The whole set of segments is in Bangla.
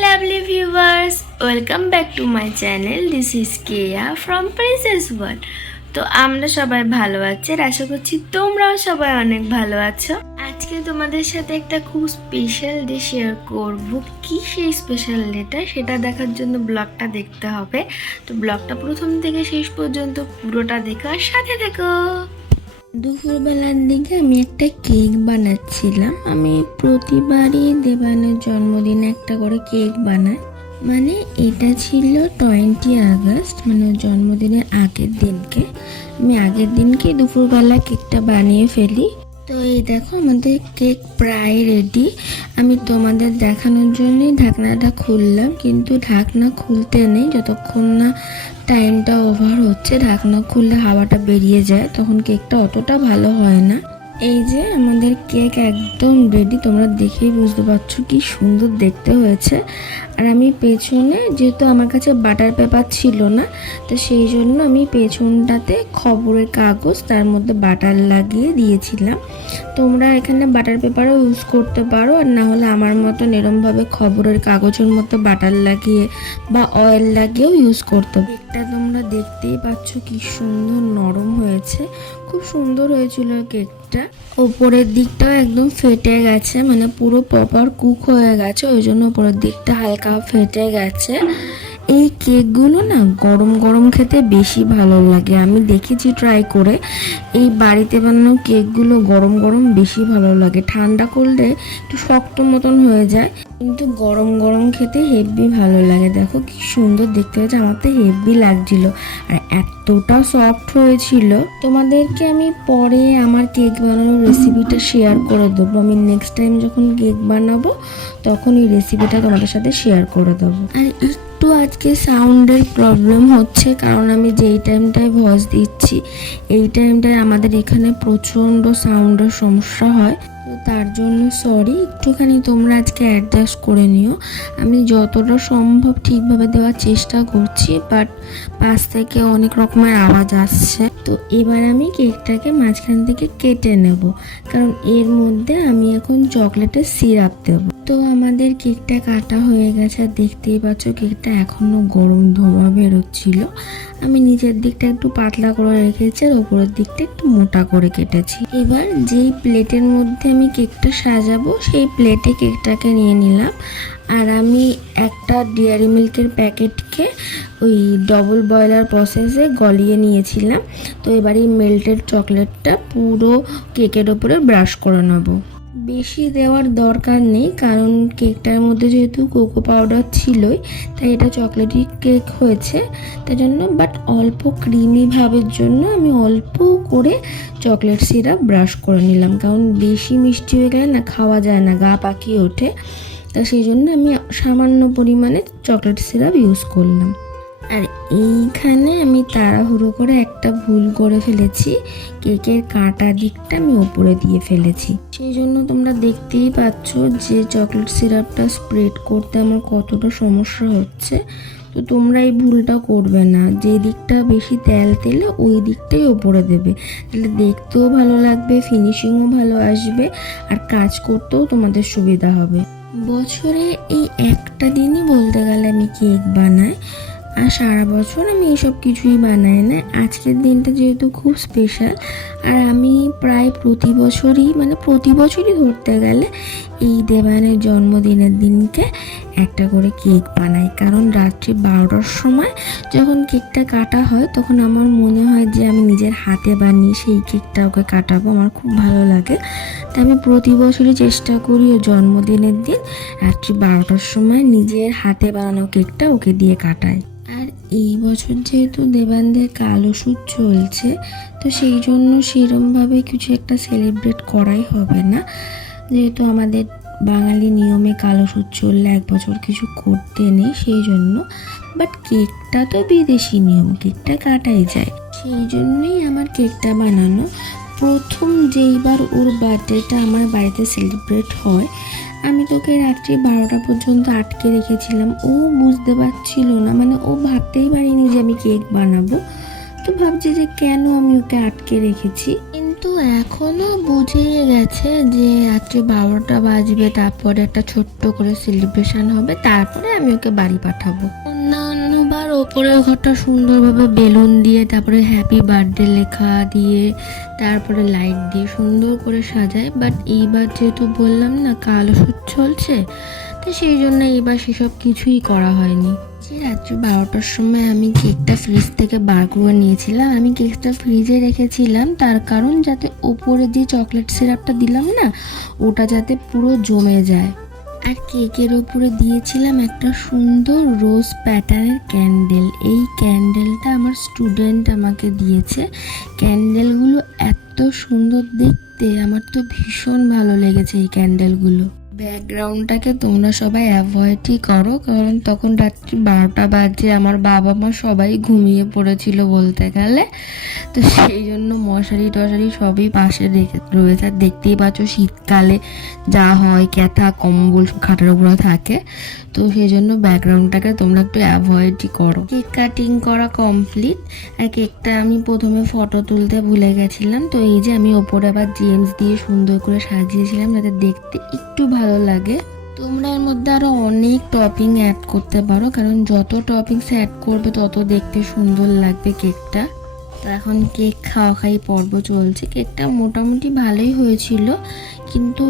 lovely viewers, welcome back to my channel. This is Keya from Princess World. তো আমরা সবাই ভালো আছি, আশা করছি তোমরাও সবাই অনেক ভালো আছো। আজকে তোমাদের সাথে একটা খুব স্পেশাল ডে শেয়ার করব। কি সেই স্পেশাল ডেটা সেটা দেখার জন্য ব্লগটা দেখতে হবে। তো ব্লগটা প্রথম থেকে শেষ পর্যন্ত পুরোটা দেখার সাথে থেকো। দুপুরবেলার দিকে আমি একটা কেক বানাচ্ছিলাম। আমি প্রতিবারই দেবানের জন্মদিনে একটা করে কেক বানাই। মানে এটা ছিল 20 আগস্ট, মানে জন্মদিনের আগের দিনকে। আমি আগের দিনকে দুপুরবেলা কেকটা বানিয়ে ফেলি। তো এই দেখো আমাদের কেক প্রায় রেডি। আমি তোমাদের দেখানোর জন্যই ঢাকনাটা খুললাম, কিন্তু ঢাকনা খুলতে নেই যতক্ষণ না টাইমটা ওভার হচ্ছে। ঢাকনা খুললে হাওয়াটা বেরিয়ে যায়, তখন কেকটা অতটা ভালো হয় না। এই যে আমাদের কেক একদম রেডি, তোমরা দেখেই বুঝতে পারছো কি সুন্দর দেখতে হয়েছে। আর আমি পেছনে, যেহেতু আমার কাছে বাটার পেপার ছিল না, তো সেই জন্য আমি পেছনটাতে খবরের কাগজ, তার মধ্যে বাটার লাগিয়ে দিয়েছিলাম। তোমরা এখানে বাটার পেপারও ইউজ করতে পারো, আর না হলে আমার মতন এরমভাবে খবরের কাগজের মধ্যে বাটার লাগিয়ে বা অয়েল লাগিয়েও ইউজ করতে পারো। কেকটা তোমরা দেখতেই পাচ্ছ কি সুন্দর নরম হয়েছে, খুব সুন্দর হয়েছিল কেকটা। ওপরের দিকটাও একদম ফেটে গেছে, মানে পুরো প্রপার কুক হয়ে গেছে, ওই জন্য ওপরের দিকটা হালকা ফেটে গেছে। এই কেকগুলো না গরম গরম খেতে বেশি ভালো লাগে, আমি দেখেছি ট্রাই করে। এই বাড়িতে বানানো কেকগুলো গরম গরম বেশি ভালো লাগে, ঠান্ডা করলে একটু শক্ত মতন হয়ে যায়, কিন্তু গরম গরম খেতে হেভি ভালো লাগে। দেখো কি সুন্দর দেখতে হয়েছে, আমার তো হেভি লাগছিল, আর এতটা সফট হয়েছিল। তোমাদেরকে আমি পরে আমার কেক বানানোর রেসিপিটা শেয়ার করে দেবো। আমি নেক্সট টাইম যখন কেক বানাবো তখন এই রেসিপিটা তোমাদের সাথে শেয়ার করে দেবো। আর একটু আজকে সাউন্ডের প্রবলেম হচ্ছে, কারণ আমি যেই টাইমটায় ভয়েস দিচ্ছি এই টাইমটায় আমাদের এখানে প্রচণ্ড সাউন্ডের সমস্যা হয়, তো তার জন্য সরি। একটুখানি তোমরা আজকে অ্যাডজাস্ট করে নিও। আমি যতটা সম্ভব ঠিকভাবে দেওয়ার চেষ্টা করছি, বাট পাশ থেকে অনেক রকমের আওয়াজ আসছে। তো এবার আমি কেকটাকে মাঝখান থেকে কেটে নেব, কারণ এর মধ্যে আমি এখন চকলেটের সিরাপ দেব। তো আমাদের কেকটা কাটা হয়ে গেছে, আর দেখতেই পাচ্ছ কেকটা এখনও গরম ধোঁয়া বেরোচ্ছিল। আমি নিচের দিকটা একটু পাতলা করে রেখেছি, আর ওপরের দিকটা একটু মোটা করে কেটেছি। এবার যেই প্লেটের মধ্যে আমি কেকটা সাজাবো সেই প্লেটে কেকটাকে নিয়ে নিলাম। আর আমি একটা ডেয়ারি মিল্কের প্যাকেটকে ওই ডবল বয়লার প্রসেসে গলিয়ে নিয়েছিলাম। তো এবার এই মেল্টেড চকলেটটা পুরো কেকের ওপরে ব্রাশ করে নেবো। বেশি দেওয়ার দরকার নেই, কারণ কেকটার মধ্যে যেহেতু কোকো পাউডার ছিলই, তাই এটা চকলেটি কেক হয়েছে তাই জন্য। বাট অল্প ক্রিমি ভাবের জন্য আমি অল্প করে চকলেট সিরাপ ব্রাশ করে নিলাম, কারণ বেশি মিষ্টি হয়ে গেলে না খাওয়া যায় না, গা পাকিয়ে ওঠে। তা সেই জন্য আমি সামান্য পরিমাণে চকলেট সিরাপ ইউজ করলাম। আর এইখানে আমি তাড়াহুড়ো করে একটা ভুল করে ফেলেছি, কেকের কাঁটা দিকটা আমি ওপরে দিয়ে ফেলেছি। সেই জন্য তোমরা দেখতেই পাচ্ছ যে চকলেট সিরাপটা স্প্রেড করতে আমার কতটা সমস্যা হচ্ছে। তো তোমরা এই ভুলটা করবে না, যে দিকটা বেশি তেল তেলে ওই দিকটাই ওপরে দেবে, তাহলে দেখতেও ভালো লাগবে, ফিনিশিংও ভালো আসবে, আর কাজ করতেও তোমাদের সুবিধা হবে। বছরে এই একটা দিনই বলতে গেলে আমি কেক বানাই, আর সারা বছর আমি এইসব কিছুই বানাই না। আজকের দিনটা যেহেতু খুব স্পেশাল, আর আমি প্রায় প্রতি বছরই ধরতে গেলে এই দেবানের জন্মদিনের দিনকে একটা করে কেক বানাই। কারণ রাত্রি 12টার সময় যখন কেকটা কাটা হয় তখন আমার মনে হয় যে আমি নিজের হাতে বানিয়ে সেই কেকটা ওকে কাটাবো, আমার খুব ভালো লাগে। তাই আমি প্রতি বছরই চেষ্টা করি ও জন্মদিনের দিন রাত্রি 12টার সময় নিজের হাতে বানানো কেকটা ওকে দিয়ে কাটাই। আর এই বছর যেহেতু দেবানদের কালো সুদ চলছে, তো সেই জন্য সেরমভাবে কিছু একটা সেলিব্রেট করাই হবে না, যেহেতু আমাদের বাঙালি নিয়মে কালো সুদ চললে এক বছর কিছু করতে নেই, সেই জন্য। বাট কেকটা তো বিদেশি নিয়ম, কেকটা কাটাই যায়, সেই জন্যই আমার কেকটা বানানো। প্রথম যেইবার ওর বার্থডেটা আমার বাড়িতে সেলিব্রেট হয়, আমি তোকে রাত্রি 12টা পর্যন্ত আটকে রেখেছিলাম। ও বুঝতে পারছিল না, মানে ও ভাবতেই পারিনি যে আমি কেক বানাবো। তো ভাবছি যে কেন আমি ওকে আটকে রেখেছি, কিন্তু কিন্তু এখনো বুঝেই গেছে যে রাত্রি 12টা বাজবে, তারপরে একটা ছোট্ট করে সেলিব্রেশন হবে, তারপরে আমি ওকে বাড়ি পাঠাবো। অন্যান্যবার ওপরের ঘরটা সুন্দরভাবে বেলুন দিয়ে, তারপরে হ্যাপি বার্থডে লেখা দিয়ে, তারপরে লাইট দিয়ে সুন্দর করে সাজায়। বাট এইবার যেহেতু বললাম না কালো সুদ চলছে, তো সেই জন্য এবার সেসব কিছুই করা হয়নি। যে রাত্রি 12টার সময় আমি কেকটা ফ্রিজ থেকে বার করে নিয়েছিলাম। আমি কেকটা ফ্রিজে রেখেছিলাম তার কারণ যাতে ওপরে যে চকলেট সিরাপটা দিলাম না, ওটা যাতে পুরো জমে যায়। আর কেকের ওপরে দিয়েছিলাম একটা সুন্দর রোজ প্যাটার্নের ক্যান্ডেল। এই ক্যান্ডেলটা আমার স্টুডেন্ট আমাকে দিয়েছে। ক্যান্ডেলগুলো এত সুন্দর দেখতে, আমার তো ভীষণ ভালো লেগেছে এই ক্যান্ডেলগুলো। ব্যাকগ্রাউন্ডটাকে তোমরা সবাই অ্যাভয়েডই করো, কারণ তখন রাত্রি 12টা বাজে, আমার বাবা মা সবাই ঘুমিয়ে পড়েছিল বলতে গেলে। তো সেই জন্য মশারি টশারি সবই পাশে রয়েছে। আর দেখতেই পাচ্ছ শীতকালে যা হয়, ক্যাথা কম্বল খাটের উপরে থাকে, তো সেই জন্য ব্যাকগ্রাউন্ডটাকে তোমরা একটু অ্যাভয়েডই করো। কেক কাটিং করা কমপ্লিট। আর কেকটা আমি প্রথমে ফটো তুলতে ভুলে গেছিলাম, তো এই যে আমি ওপরে আবার জেমস দিয়ে সুন্দর করে সাজিয়েছিলাম যাতে দেখতে একটু ভালো লাগে। তোমরা এর মধ্যে আরো অনেক টপিং অ্যাড করতে পারো, কারণ যত টপিংস অ্যাড করবে তত দেখতে সুন্দর লাগবে কেকটা। তো এখন কেক খাওয়া খাই পর্ব চলছে। কেকটা মোটামুটি ভালোই হয়েছিল, কিন্তু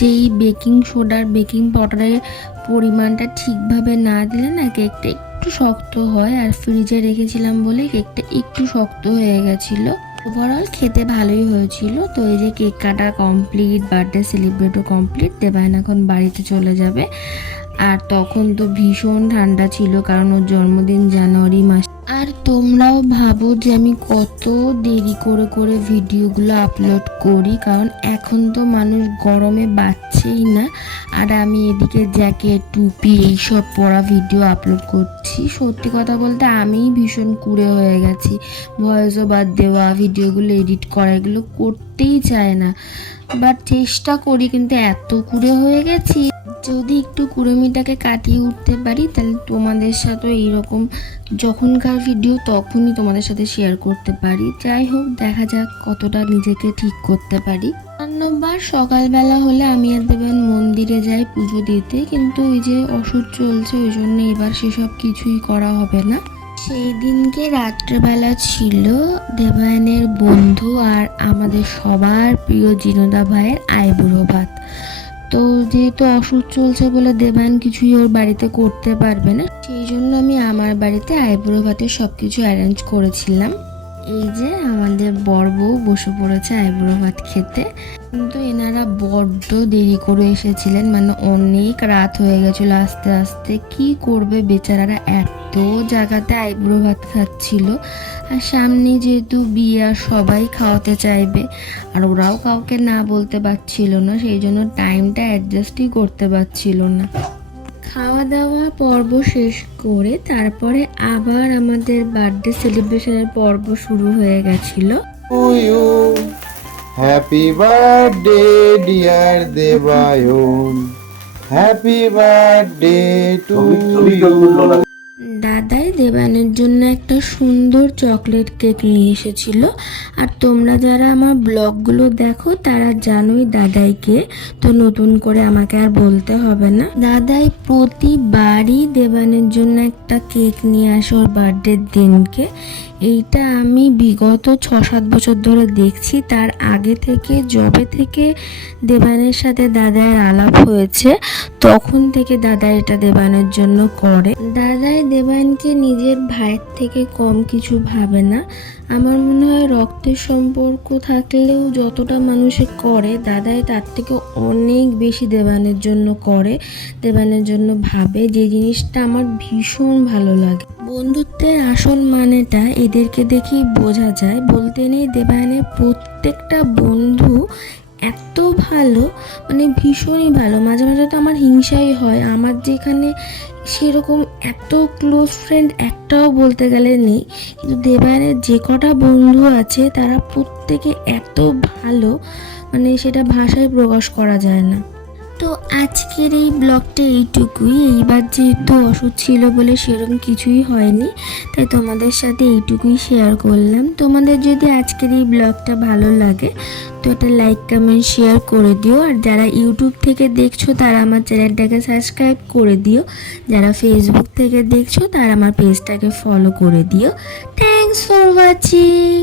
যেই বেকিং সোডার বেকিং পাউডারের পরিমাণটা ঠিকভাবে না দিলে না কেকটা একটু শক্ত হয়। আর ফ্রিজে রেখেছিলাম বলে কেকটা একটু শক্ত হয়ে গেছিলো। ওভারঅল খেতে ভালোই হয়েছিল। তো এই যে কেক কাটা কমপ্লিট, বার্থডে সেলিব্রেটও কমপ্লিট। দেবায়ন এখন বাড়িতে চলে যাবে। আর তখন তো ভীষণ ঠান্ডা ছিল, কারণ ওর জন্মদিন জানুয়ারি মাস। আর তোমরাও ভাবো যে আমি কত দেরি করে করে ভিডিওগুলো আপলোড করি, কারণ এখন তো মানুষ গরমে বাঁচছেই না। আর আমি এদিকে জ্যাকেট টুপি এইসব পরা ভিডিও আপলোড করছি। সত্যি কথা বলতে আমিই ভীষণ কুড়ে হয়ে গেছি। ভয়েস ওভার দেওয়া, ভিডিওগুলো এডিট করা, এগুলো করতেই চায় না, বাট চেষ্টা করি, কিন্তু এত কুড়ে হয়ে গেছি। যদি একটু কুড়েমিটাকে কাটিয়ে উঠতে পারি তাহলে তোমাদের সাথে এইরকম যখনকার ভিডিও তখনই তোমাদের সাথে শেয়ার করতে পারি। যাই হোক, দেখা যাক কতটা নিজেকে ঠিক করতে পারি। অন্যবার সকালবেলা হলে আমি আর দেবায়ন মন্দিরে যাই পুজো দিতে, কিন্তু ওই যে ওষুধ চলছে ওই জন্য এবার সেসব কিছুই করা হবে না। সেই দিনকে রাত্রেবেলা ছিল দেবায়নের বন্ধু আর আমাদের সবার প্রিয় জিনদা ভাইয়ের আইবুড়ো ভাত। তো যেহেতু ওষুধ চলছে বলে দেবায়ন কিছুই ওর বাড়িতে করতে পারবে না, সেই জন্য আমি আমার বাড়িতে আইবুড়ো ভাতের সব কিছু অ্যারেঞ্জ করেছিলাম। এই যে আমাদের বর বউ বসে পড়েছে আইবুড়ো ভাত খেতে, কিন্তু এনারা বড্ড দেরি করে এসেছিলেন, মানে অনেক রাত হয়ে গেছিলো আস্তে আস্তে। কি করবে বেচারারা, এত জায়গাতে আইবুড়ো ভাত খাচ্ছিল। আর সামনে যেহেতু বিয়ে, আর সবাই খাওয়াতে চাইবে, আর ওরাও কাউকে না বলতে পারছিল না, সেই জন্য টাইমটা অ্যাডজাস্টই করতে পারছিল না। খাওয়া দাওয়া পর্ব শেষ করে তারপরে আবার আমাদের বার্থডে সেলিব্রেশনের পর্ব শুরু হয়ে গেছিল। Happy birthday dear Debayan, happy birthday to you. দাদাই দেবায়নের জন্য একটা সুন্দর চকলেট কেক নিয়ে এসেছিল। আর তোমরা যারা আমার ব্লগগুলো দেখো তারা জানোই দাদাইকে, তো নতুন করে আমাকে আর বলতে হবে না। দাদাই প্রতিবারই দেবায়নের জন্য একটা কেক নিয়ে আসে ওর বার্থডের দিনকে। এইটা আমি বিগত 6-7 বছর ধরে দেখছি। তার আগে থেকে, যবে থেকে দেবায়নের সাথে দাদাইয়ের আলাপ হয়েছে, তখন থেকে দাদা এটা দেবায়নের জন্য করে। দাদাই দেবায়নকে নিজের ভাইয়ের থেকে কম কিছু ভাবে না। আমার মনে হয় রক্তের সম্পর্ক থাকলেও যতটা মানুষে করে, দাদাই তার থেকে অনেক বেশি দেবায়নের জন্য করে, দেবায়নের জন্য ভাবে, যে জিনিসটা আমার ভীষণ ভালো লাগে। বন্ধুত্বের আসল মানেটা এদেরকে দেখেই বোঝা যায়। বলতে নেই, দেবায়নের প্রত্যেকটা বন্ধু এত ভালো, মানে ভীষণই ভালো। মাঝে মাঝে তো আমার হিংসাই হয়, আমার যেখানে সেরকম এত ক্লোজ ফ্রেন্ড একটাও বলতে গেলে নেই, কিন্তু দেবায়নের যে কটা বন্ধু আছে তারা প্রত্যেকে এত ভালো, মানে সেটা ভাষায় প্রকাশ করা যায় না। তো আজকের এই ব্লগটা এইটুকুই। এইবার যেহেতু ওষুধ ছিল বলে সেরকম কিছুই হয়নি, তাই তোমাদের সাথে এইটুকুই শেয়ার করলাম। তোমাদের যদি আজকের এই ব্লগটা ভালো লাগে তো এটা লাইক কমেন্ট শেয়ার করে দিও। আর যারা ইউটিউব থেকে দেখছো তারা আমার চ্যানেলটাকে সাবস্ক্রাইব করে দিও। যারা ফেসবুক থেকে দেখছো তারা আমার পেজটাকে ফলো করে দিও। Thanks for watching.